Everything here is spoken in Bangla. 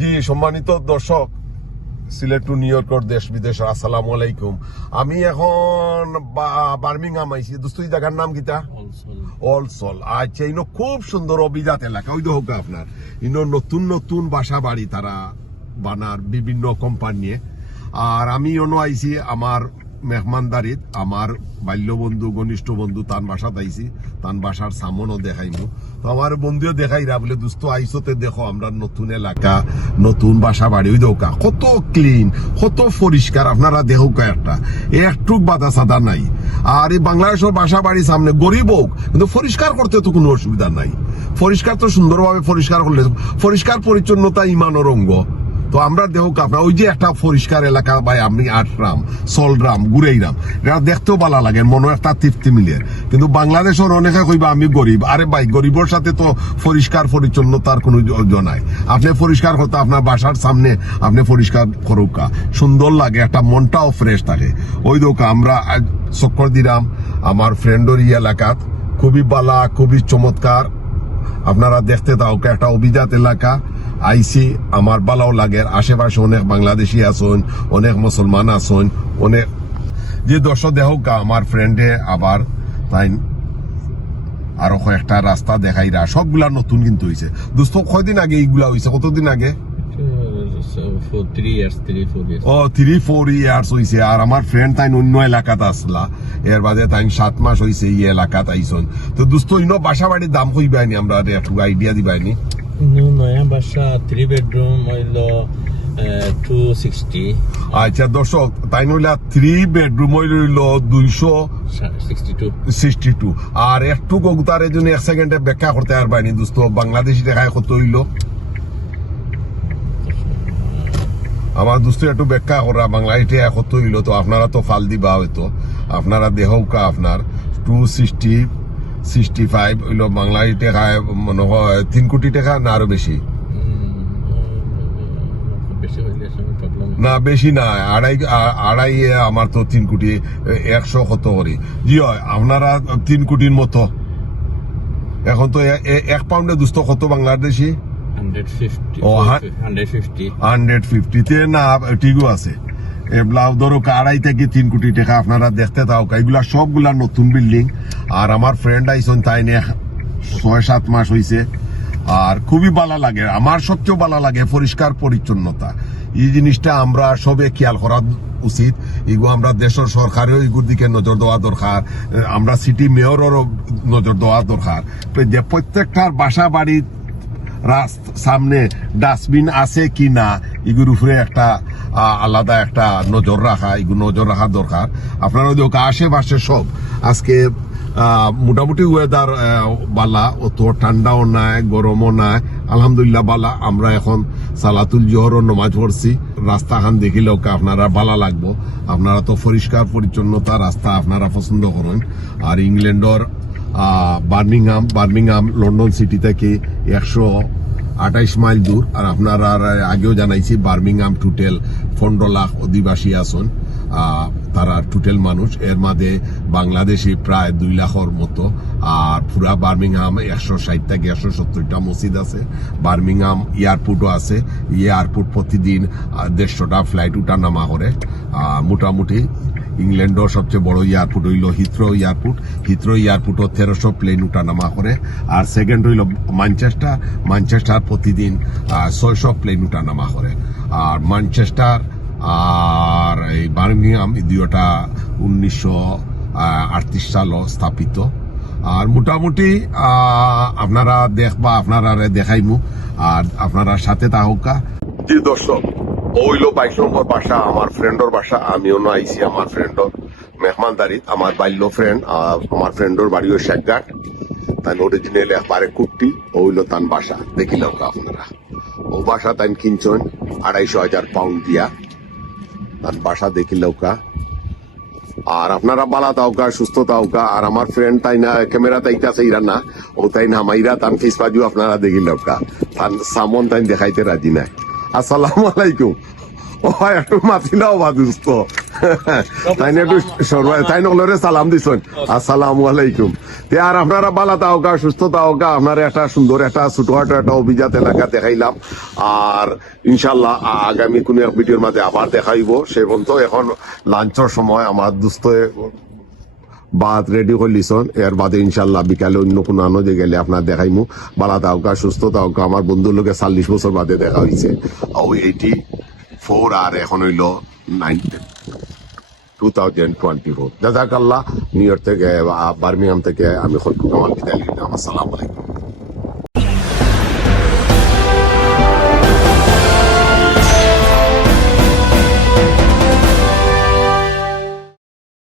জি সম্মানিত দর্শক সিলেট টু নিউ ইয়র্কর দেশ বিদেশ আসসালাম আলাইকুম। আমি এখন বার্মিংহাম আইছি। দুস্তুই জায়গার নাম কিতা? অলসল। আচ্ছা ইনো খুব সুন্দর অভিজাত এলাকা। ওই হোক আপনার। ইনো নতুন নতুন বাসা বাড়ি তারা বানার বিভিন্ন কোম্পানি আর আমি অন্য আইছি আমার মেহমানদারিত আমার বাল্য বন্ধু ঘনিষ্ঠ বন্ধু তান বাসাত আইছি তান বাসার সামনও দেখাইমু। তো আমার বন্ধুও দেখাইরা বলে দুস্থ আইসতে দেখো, আমরা নতুন এলাকা নতুন বাসা বাড়ি ওই দৌকা কত ক্লিন কত পরিষ্কার আপনারা দেখুকা একটা। একটু বাধা সাদা নাই। আর এই বাংলাদেশের বাসা বাড়ি সামনে গরিব হোক কিন্তু পরিষ্কার করতে তো কোনো অসুবিধা নাই। পরিষ্কার তো সুন্দরভাবে পরিষ্কার করলে পরিষ্কার পরিচ্ছন্নতা ইমানের অঙ্গ তো আমরা দেহ আপনার ওই যে একটা পরিষ্কার এলাকা ভাই, আমি আটরাম, সলরাম, গুড়াইরাম এটা দেখতেও ভালো লাগে, মনে একটা তৃপ্তি মিলে। কিন্তু বাংলাদেশের অনেকে কইবা, আমি গরিব। আরে ভাই, গরিবের সাথে তো পরিষ্কার পরিচ্ছন্নতার কোনো জ- নাই। আপনি পরিষ্কার করতে আপনার বাসার সামনে আপনি পরিষ্কার করুকা সুন্দর লাগে, একটা মনটাও ফ্রেশ থাকে। ওই দোকা আমরা চক্কর দিলাম, আমার ফ্রেন্ডর ই এলাকাত। খুবই বালা, খুবই চমৎকার। আপনারা দেখতে দাও একটা অভিজাত এলাকা। আইসি, আমার বালাও লাগে আশেপাশে অনেক বাংলাদেশি আছেন, অনেক মুসলমান আছেন, অনেক যে দর্শক দেহ আমার ফ্রেন্ডে আবার, তাই আরও কয়েকটা রাস্তা দেখাইরা সবগুলা নতুন কিন্তু হয়েছে দোস্ত, কয়দিন আগে এইগুলা হয়েছে কতদিন আগে. ও থ্রি ফোর ইয়ার্স হয়েছে আর আমার ফ্রেন্ড তাই অন্য এলাকাত আসলা। এর বাদে তাই সাত মাস হয়েছে এই এলাকাত আইসন। তো দোস্ত, ইনো বাসা বাড়ির দাম কইবাইনি আমরা একটু আইডিয়া দিবাইনি। নয়া বাসা থ্রি বেডরুম হইল টু সিক্সটি আচ্ছা দর্শক তাই নইলা থ্রি বেডরুম হইল দুইশো সিক্সটি টু আর একটু গগুতার জন্য এক সেকেন্ডে ব্যাখ্যা করতে পারবাইনি দোস্ত। বাংলাদেশি টাকায় কত হইল? আমার দোস্ত একটু ব্যাখ্যা করা বাংলাদেশি টাকা কত হইল? তো আপনারা তো ফাল দিবা হয়তো। আপনারা দেহকা আপনার। টু সিক্সটি সিক্সটি ফাইভ হইল বাংলাদেশি টাকায় মনে হয় তিন কোটি টাকা না আরও বেশি? না বেশি না আড়াই আড়াই আমার তো তিন কোটি একশো কত করি। জি হয় আপনারা তিন কোটির মতো। এখন তো এক পাউন্ডে দুস্থ কত বাংলাদেশি? হান্ড্রেড ফিফটিতে না ঠিকও আছে। এবলাও ধরো আড়াই থেকে তিন কোটি টাকা আপনারা দেখতে থাও এগুলা সবগুলা নতুন বিল্ডিং আর আমার ফ্রেন্ড আইসন তাই নিয়ে ছয়, সাত মাস হইছে। আর খুবই ভালো লাগে। আমার সবচেয়ে ভালো লাগে পরিষ্কার পরিচ্ছন্নতা। এই জিনিসটা আমরা সবে খেয়াল করা উচিত। এগুলো আমরা দেশের সরকারেও এগুলোর দিকে নজর দেওয়া দরকার। আমরা সিটি মেয়রেরও নজর দেওয়া দরকার। যে প্রত্যেকটার বাসা বাড়ি রাস্ত- সামনে ডাস্টবিন আছে কি না এগুলোর উপরে একটা আলাদা একটা নজর রাখা এগুলো নজর রাখা দরকার। আপনারা দেখো আশেপাশে সব আজকে মোটামুটি ওয়েদার বালা অত ঠান্ডাও নাই গরমও নাই। আলহামদুলিল্লাহ বালা আমরা এখন সালাতুল জোহর নমাজ পড়ছি। রাস্তা খান দেখিলেও আপনারা বালা লাগবো। আপনারা তো পরিষ্কার পরিচ্ছন্নতা রাস্তা আপনারা পছন্দ করেন। আর ইংল্যান্ডর বার্মিংহাম বার্মিংহাম লন্ডন সিটি থেকে একশো আঠাইশ মাইল দূর। আর আপনারা আগেও জানাইছি বার্মিংহাম টোটেল পনেরো লাখ অধিবাসী আহ, তারা টোটেল মানুষ। এর মাঝে বাংলাদেশি প্রায় দুই লাখর মতো। আর পুরা বার্মিংহাম একশো ষাট থেকে একশো সত্তরটা মসজিদ আছে। বার্মিংহাম এয়ারপোর্টও আছে। এয়ারপোর্ট প্রতিদিন দেড়শোটা ফ্লাইট উঠা নামা করে। মোটামুটি ইংল্যান্ডের সবচেয়ে বড় এয়ারপোর্ট হইল হিথ্রো এয়ারপোর্ট। হিথ্রো এয়ারপোর্টও তেরোশো প্লেন উঠানামা করে। আর সেকেন্ড হইল ম্যানচেস্টার। ম্যানচেস্টার প্রতিদিন ছয়শো প্লেন উঠানামা করে। আর ম্যানচেস্টার আর এই বার্মিংহাম দুইটা উনিশশো আটত্রিশ সাল স্থাপিত। আর মোটামুটি আপনারা দেখবা আপনারা দেখাইমু। আর আপনারা সাথে তাহকা দর্শক ওইলো বাইশ নম্বর বাসা আমার ফ্রেন্ডর বাসা, আমিও না আইছি আমার ফ্রেন্ডর। মেহমানদারি আমার বাল্য ফ্রেন্ড আমার ফ্রেন্ডর বাড়িও শেখঘাট তাই অরিজিনাল একবারে কুট্টি ওইলো তান বাসা। দেখিলাম আপনারা। ও বাসা তাই কিনছেন আড়াইশো হাজার পাউন্ড দিয়া। তান বাসা দেখিলাম কা আর আপনারা বালা তাওকা, সুস্থ তাওকা, আর আমার ফ্রেন্ড তাই না ক্যামেরা তাইতা সেইরা না ও তাই না, মাইরা তান ফেস বাজু আপনারা দেখিলাম কা তান সামন তাই দেখাইতে রাজি নাই। আসসালামু আলাইকুম। ও একটু মাতিলাও বা দুস্থ তাই না একটু তাই নকলরে সালাম দিছেন। আসসালামু আলাইকুম। আর আপনারা বালা তাওকা সুস্থ তাওকা আপনারা একটা সুন্দর, একটা ছোটখাটো একটা অভিজাত এলাকা দেখাইলাম। আর ইনশাল্লাহ আগামী কোন এক ভিডিওর মাঝে আবার দেখাইব। সে পর্যন্ত এখন লাঞ্চর সময় আমার দুস্থ বাদ রেডি করলিছন এর বাদে ইনশাল্লাহ বিকালে অন্য কোনো যে গেলে আপনার দেখাইমু। বালা তাওকা সুস্থ তাওকা আমার বন্ধুর লোকে চাল্লিশ বছর বাদে দেখা হয়েছে ও, এইটি ফোর আর এখন হইল ninety two thousand twenty four জাজাকাল্লাহ নিউ ইয়র্ক থেকে বার্মিংহাম থেকে আমি খলকু কামাল বিদায় নিলাম আসসালামু আলাইকুম।